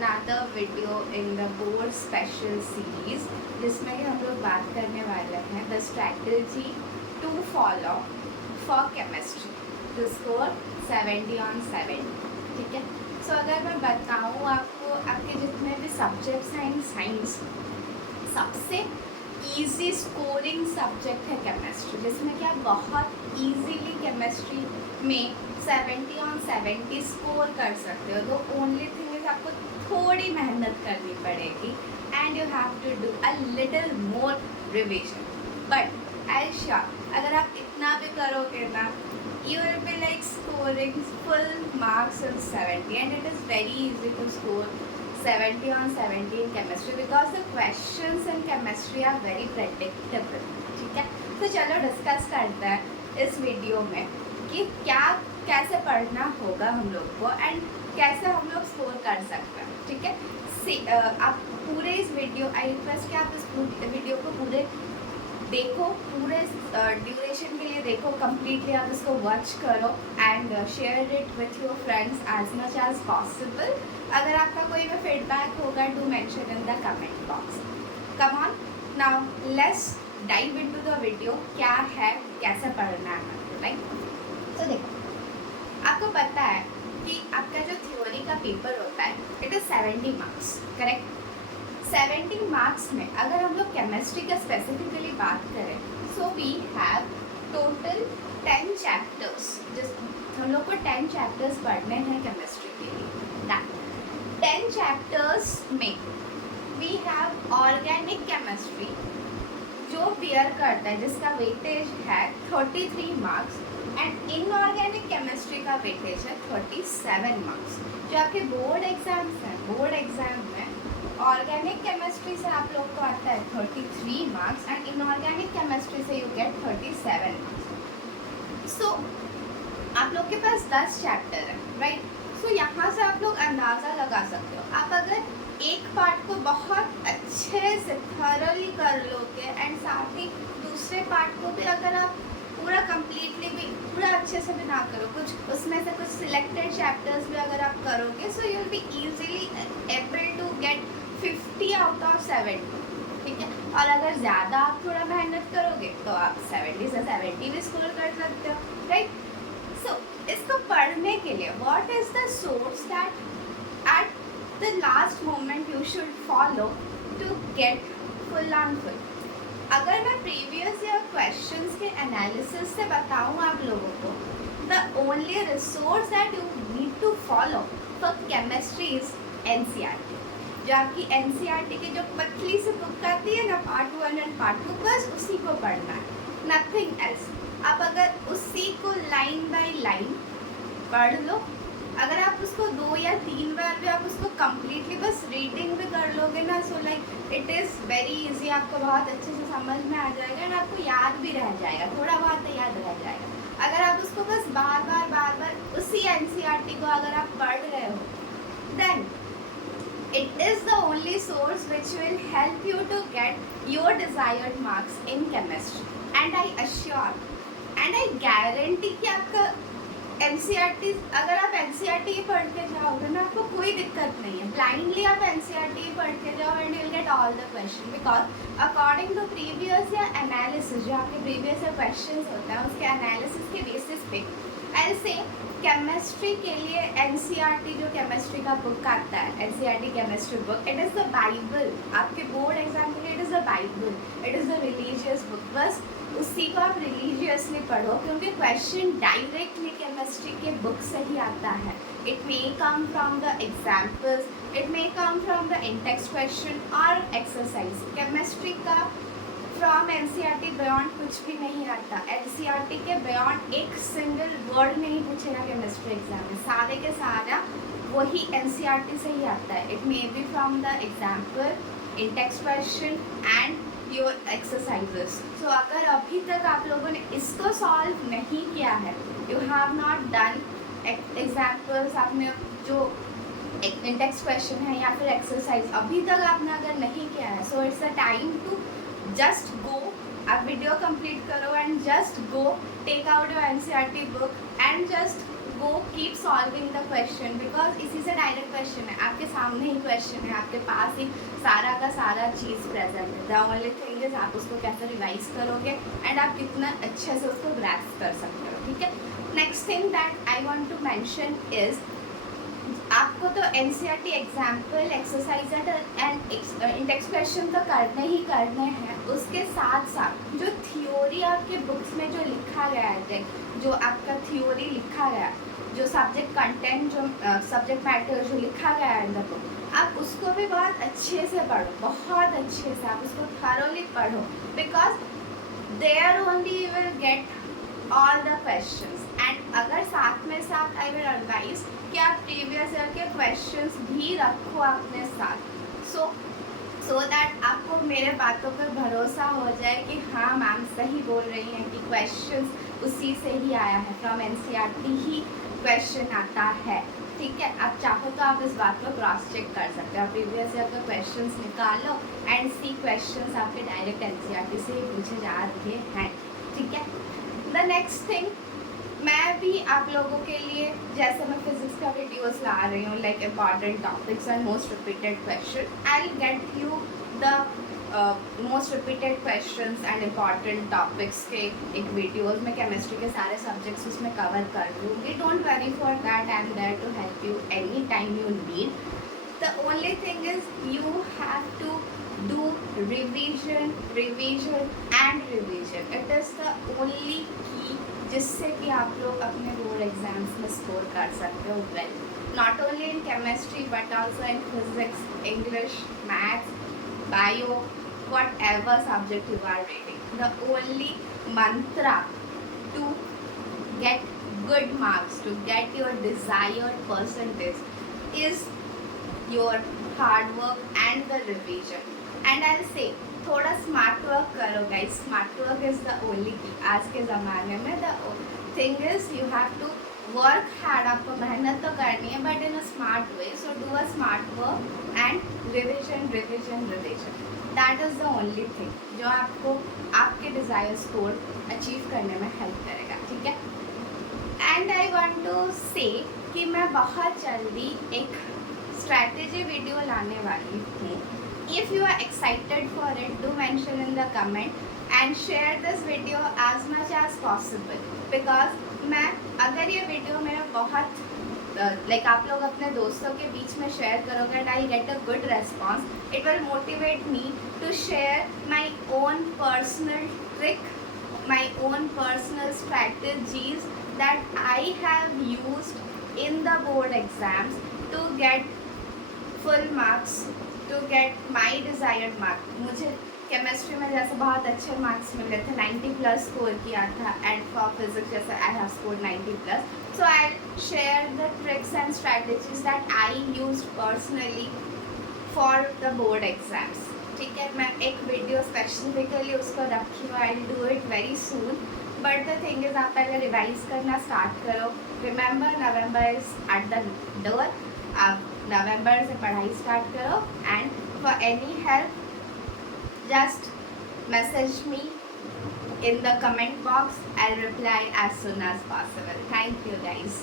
another video in the board special series जिसमें कि हम लोग बात करने वाले हैं the strategy to follow for chemistry to score 70 on 70. ठीक है, सो अगर मैं बताऊँ आपको आपके जितने भी सब्जेक्ट्स हैं इन साइंस, सबसे ईजी स्कोरिंग सब्जेक्ट है केमिस्ट्री, जिसमें कि आप बहुत ईजीली केमिस्ट्री में 70 on 70 स्कोर कर सकते हो. तो ओनली थिंग इज आपको थोड़ी मेहनत करनी पड़ेगी and you have to do a little more revision. But I sure अगर आप इतना भी करोगे ना, you will be like scoring full marks on 70, and it is very easy to score 70 on 70 in chemistry because the questions in chemistry are very predictable. ठीक है, तो चलो डिस्कस करते हैं इस वीडियो में कि क्या कैसे पढ़ना होगा हम लोग को एंड कैसे हम लोग स्कोर कर सकते हैं. ठीक है, आप पूरे इस वीडियो, आई रिक्वेस्ट कि आप इस वीडियो को पूरे देखो, पूरे ड्यूरेशन के लिए देखो, कम्प्लीटली आप इसको वॉच करो and share it with your friends as much as possible. अगर आपका कोई भी फीडबैक होगा do mention in the comment box. Come on now let's dive into the video. क्या है, कैसे पढ़ना है, राइट? तो देखो, आपको पता है कि आपका जो थ्योरी का पेपर होता है it is 70 marks, correct? 70 marks में अगर हम लोग केमिस्ट्री का स्पेसिफिकली बात करें, so we have total 10 chapters. जिस हम लोग को 10 चैप्टर्स पढ़ने हैं केमिस्ट्री के लिए. 10 चैप्टर्स में वी हैव ऑर्गेनिक केमिस्ट्री जो बियर करता है, जिसका वेटेज है 33 मार्क्स, एंड इनऑर्गेनिक केमिस्ट्री का वेटेज है 37 मार्क्स. जो आपके बोर्ड एग्जाम्स हैं, बोर्ड एग्जाम में ऑर्गेनिक केमिस्ट्री से आप लोग को आता है 33 मार्क्स एंड इनऑर्गेनिक केमिस्ट्री से यू गेट 37 मार्क्स. सो आप लोग के पास 10 चैप्टर है, राइट? सो यहाँ से आप लोग अंदाज़ा लगा सकते हो. आप अगर एक पार्ट को बहुत अच्छे से थॉरली कर लोगे एंड साथ ही दूसरे पार्ट को भी अगर आप पूरा कम्प्लीटली भी पूरा अच्छे से भी ना करो, कुछ उसमें से कुछ सिलेक्टेड चैप्टर्स भी अगर आप करोगे, so you will be easily able to get 50 out of 70. ठीक है, और अगर ज़्यादा आप थोड़ा मेहनत करोगे तो आप 70 से 70 भी स्कोर कर सकते हो, राइट? सो इसको पढ़ने के लिए what is the source that at the last moment you should follow to get full and full. अगर मैं प्रीवियस ईयर क्वेश्चंस के एनालिसिस से बताऊँ आप लोगों को, the only resource that you need to follow for chemistry is NCERT. जो आपकी NCERT की जो पतली सी बुक आती है ना, पार्ट 1 एंड पार्ट 2, बस उसी को पढ़ना है, नथिंग एल्स. आप अगर उसी को लाइन बाय लाइन पढ़ लो, अगर आप उसको 2 या 3 बार भी आप उसको कम्प्लीटली बस रीडिंग भी कर लोगे ना, so like it is very easy. आपको बहुत अच्छे से समझ में आ जाएगा एंड आपको याद भी रह जाएगा, थोड़ा बहुत याद रह जाएगा. अगर आप उसको बस बार बार उसी NCERT को अगर आप पढ़ रहे हो, then it is the only source which will help you to get your desired marks in chemistry. And I assure and I guarantee कि आपका NCERT, अगर आप NCERT ही पढ़ के जाओगे ना, आपको कोई दिक्कत नहीं है. ब्लाइंडली आप NCERT ही पढ़ के जाओ and you will get all the question, because according to previous या एनालिसिस, जो आपके प्रीवियस या क्वेश्चन होता है उसके एनालिसिस के बेसिस पे आई से केमिस्ट्री के लिए NCERT जो केमिस्ट्री का बुक आता है, NCERT chemistry book, it is the bible. आपके बोर्ड एग्जाम के लिए it is the bible, it is the religious book. बस उसी को आप रिलीजियसली पढ़ो, क्योंकि क्वेश्चन डायरेक्टली केमिस्ट्री के बुक से ही आता है. It may come from the examples, it may come from the in text question और एक्सरसाइज. केमिस्ट्री का फ्रॉम NCERT बियॉन्ड कुछ भी नहीं आता. NCERT के बियॉन्ड एक सिंगल वर्ड नहीं पूछेगा केमिस्ट्री एग्जाम में, सारे के सारा वही NCERT से ही आता है. It may be from the example, in text question and your exercises. So अगर अभी तक आप लोगों ने इसको सॉल्व नहीं किया है, you have not done examples, आपने जो इन टेक्स्ट क्वेश्चन है या फिर एक्सरसाइज अभी तक आपने अगर नहीं किया है, so it's a time to just go. आप वीडियो कंप्लीट करो and just go take out your NCERT book and just go keep solving the question, because इसी से डायरेक्ट क्वेश्चन है, आपके सामने ही क्वेश्चन है, आपके पास ही सारा का सारा चीज़ प्रेजेंट है। द ओनली थिंग इज आप उसको कैसे रिवाइज करोगे एंड आप कितना अच्छे से उसको ग्रैस्प कर सकते हो, ठीक है। Next thing that I want to mention is, आपको तो NCERT example exercise and index question तो करने ही करने हैं, उसके साथ साथ जो थ्योरी आपके बुक्स में जो लिखा गया है, जो आपका थ्योरी लिखा गया, जो सब्जेक्ट कंटेंट, जो सब्जेक्ट मैटर जो लिखा गया है इन द बुक, आप उसको भी बहुत अच्छे से पढ़ो, बहुत अच्छे से आप उसको थॉरोली पढ़ो, because there only you will get all the questions. And अगर साथ में साथ आई विल एडवाइज कि आप प्रीवियस ईयर के क्वेश्चंस भी रखो अपने साथ, सो दैट आपको मेरे बातों पर भरोसा हो जाए कि हाँ मैम सही बोल रही हैं कि क्वेश्चंस उसी से ही आया है, फ्रॉम एनसीईआरटी ही क्वेश्चन आता है, ठीक है। आप चाहो तो आप इस बात को क्रॉस चेक कर सकते हो, प्रीवियस ईयर के क्वेश्चंस निकालो एंड सी क्वेश्चंस आपके डायरेक्ट एनसीईआरटी से ही पूछे जा रहे हैं, ठीक है। द नेक्स्ट थिंग, मैं भी आप लोगों के लिए, जैसे मैं फिजिक्स का वीडियोस ला रही हूँ like important topics and most repeated question, I will get you the most repeated questions and important topics के एक वीडियोस में केमिस्ट्री के सारे सब्जेक्ट्स उसमें कवर कर दूँगी। Don't worry for that, I am there to help you any time you need. The only thing is you have to do revision, revision and revision. It is the only key जिससे कि आप लोग अपने board exams में score कर सकते हो well, not only in chemistry but also in physics, English, maths, bio, whatever subject you are reading. The only mantra to get good marks, to get your desired percentage is your hard work and the revision. And I'll say थोड़ा smart work करो guys, smart work is the only key आज के ज़माने में। The thing is you have to work hard, आपको मेहनत तो करनी है but in a smart way, so do a smart work and revision revision revision, that is the only thing जो आपको आपके डिज़ायर स्कोर अचीव करने में हेल्प करेगा, ठीक है। एंड आई वांट टू से कि मैं बहुत जल्दी एक स्ट्रैटेजी वीडियो लाने वाली हूँ। If you are excited for it, do mention in the comment and share this video as much as possible, because मैं अगर ये वीडियो मेरा बहुत लाइक आप लोग अपने दोस्तों के बीच में शेयर करोगे and I get a good response, it will motivate me to share my own personal trick, my own personal strategies that I have used in the board exams to get full marks, to get my desired mark. मुझे chemistry में जैसे बहुत अच्छे marks मिले थे, 90+ score किया था, and for physics जैसे I have scored 90+, so I share the tricks and strategies that I use personally for the board exams, ठीक है। मैं एक वीडियो स्पेसिफिकली उसको रखी हूँ, I will do it very soon, but the thing is आप पहले रिवाइज करना स्टार्ट करो। Remember November is at the door, आप नवंबर से पढ़ाई स्टार्ट करो and for any help just message me in the comment box. I'll reply as soon as possible. Thank you guys.